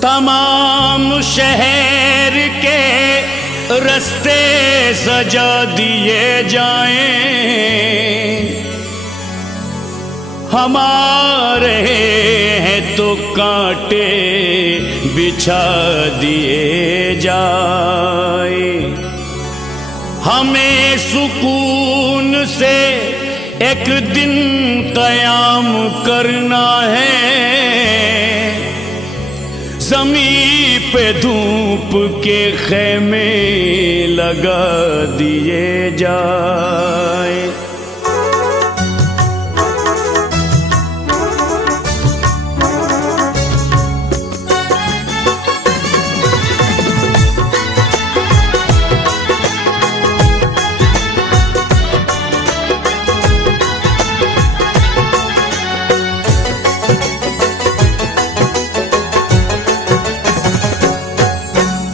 तमाम शहर के रास्ते सजा दिए जाएं, हमारे हैं तो कांटे बिछा दिए जाए। हमें सुकून से एक दिन क़याम करना है, ज़मीं पे धूप के खेमे लगा दिए जाए।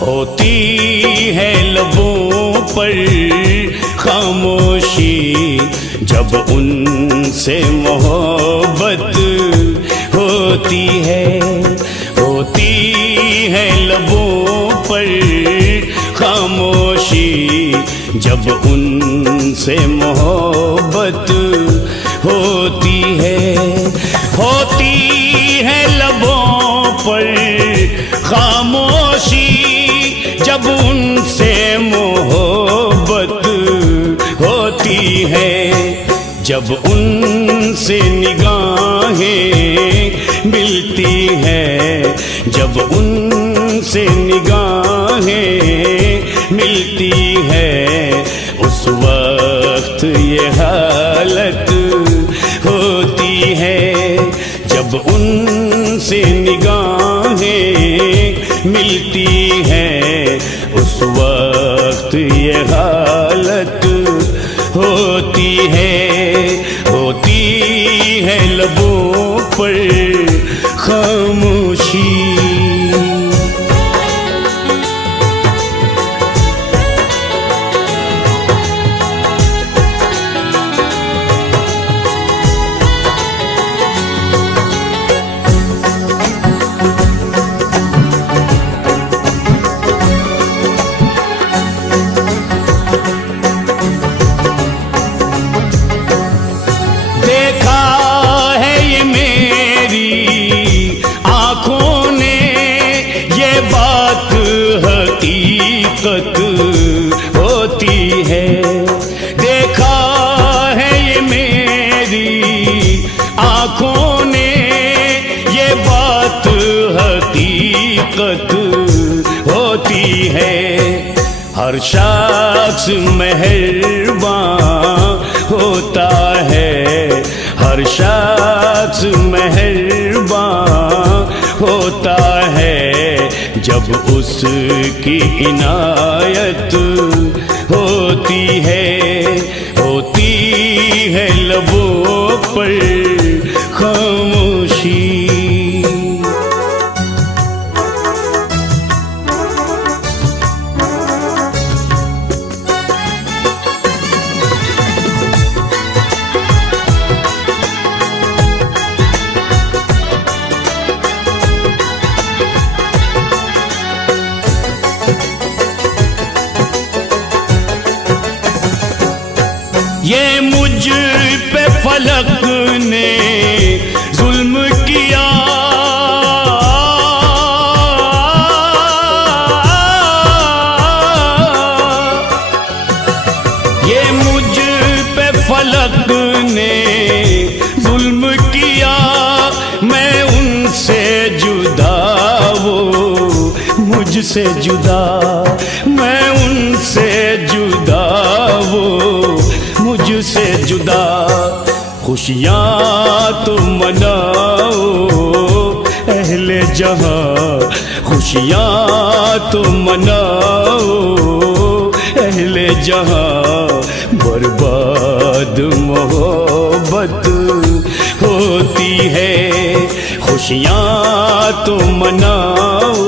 होती है लबों पर खामोशी जब उनसे मोहब्बत होती है। होती है लबों पर खामोशी जब उनसे मोहब्बत होती है। होती है लबों पर खामोशी जब उनसे मोहब्बत होती है। जब उनसे निगाहें मिलती हैं, जब उनसे निगाहें मिलती हैं, उस वक्त ये हालत होती है। जब उनसे निगाहें मिलती हैं, उस वक्त ये हालत होती है। होती है लबों पर खामोशी। हकीकत होती है, देखा है ये मेरी आँखों ने, ये बात हकीकत होती है। हर शख्स मेहरबान होता है, हर शख्स मेहरबान होता है, जब उसकी इनायत होती है। होती है लबों पर खामोशी। ये मुझ पे फलक ने जुल्म किया, ये मुझ पे फलक ने जुल्म किया। मैं उनसे जुदा, वो मुझसे जुदा, मैं उनसे जुदा, वो मुझसे जुदा। खुशियाँ तो मनाओ अहले जहाँ, खुशियाँ तो मनाओ अहले जहाँ, बर्बाद मोहब्बत होती है। खुशियाँ तो मनाओ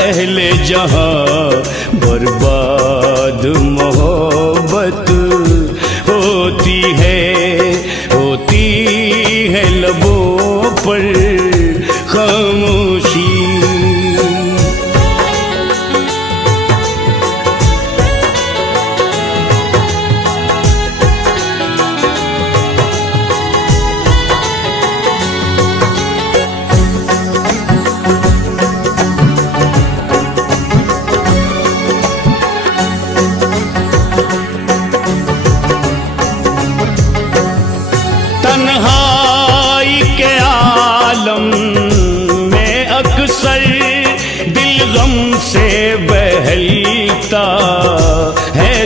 अहले जहाँ, बर्बाद मोहब्बत होती है। होती है लबों पर खामोशी।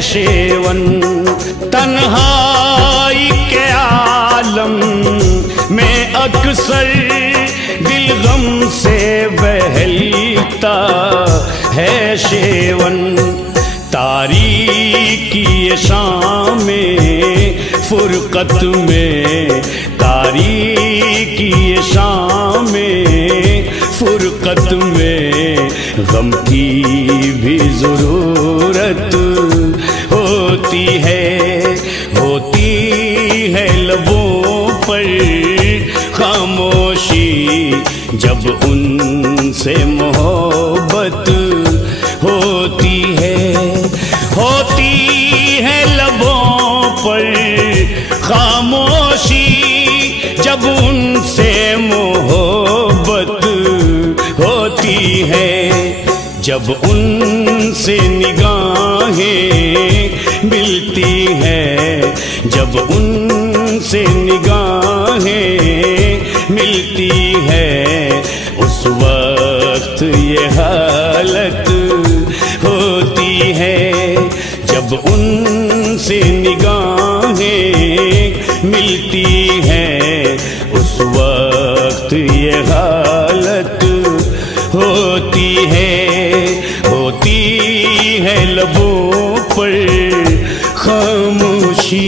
शेवन। तन्हाई के आलम में अक्सर दिल गम से बहलता है शेवन। तारीकी शाम में फुरकत में, तारीकी शाम में फुरकत में गम की भी ज़रूरत होती है लबों पर खामोशी जब उनसे मोहब्बत होती है लबों पर खामोशी जब उनसे मोहब्बत होती है। जब उनसे निगाहें मिलती हैं, जब उनसे निगाहें मिलती है, उस वक्त ये हालत होती है। जब उनसे निगाहें मिलती हैं, उस वक्त ये हालत होती है लबों पर खामोशी।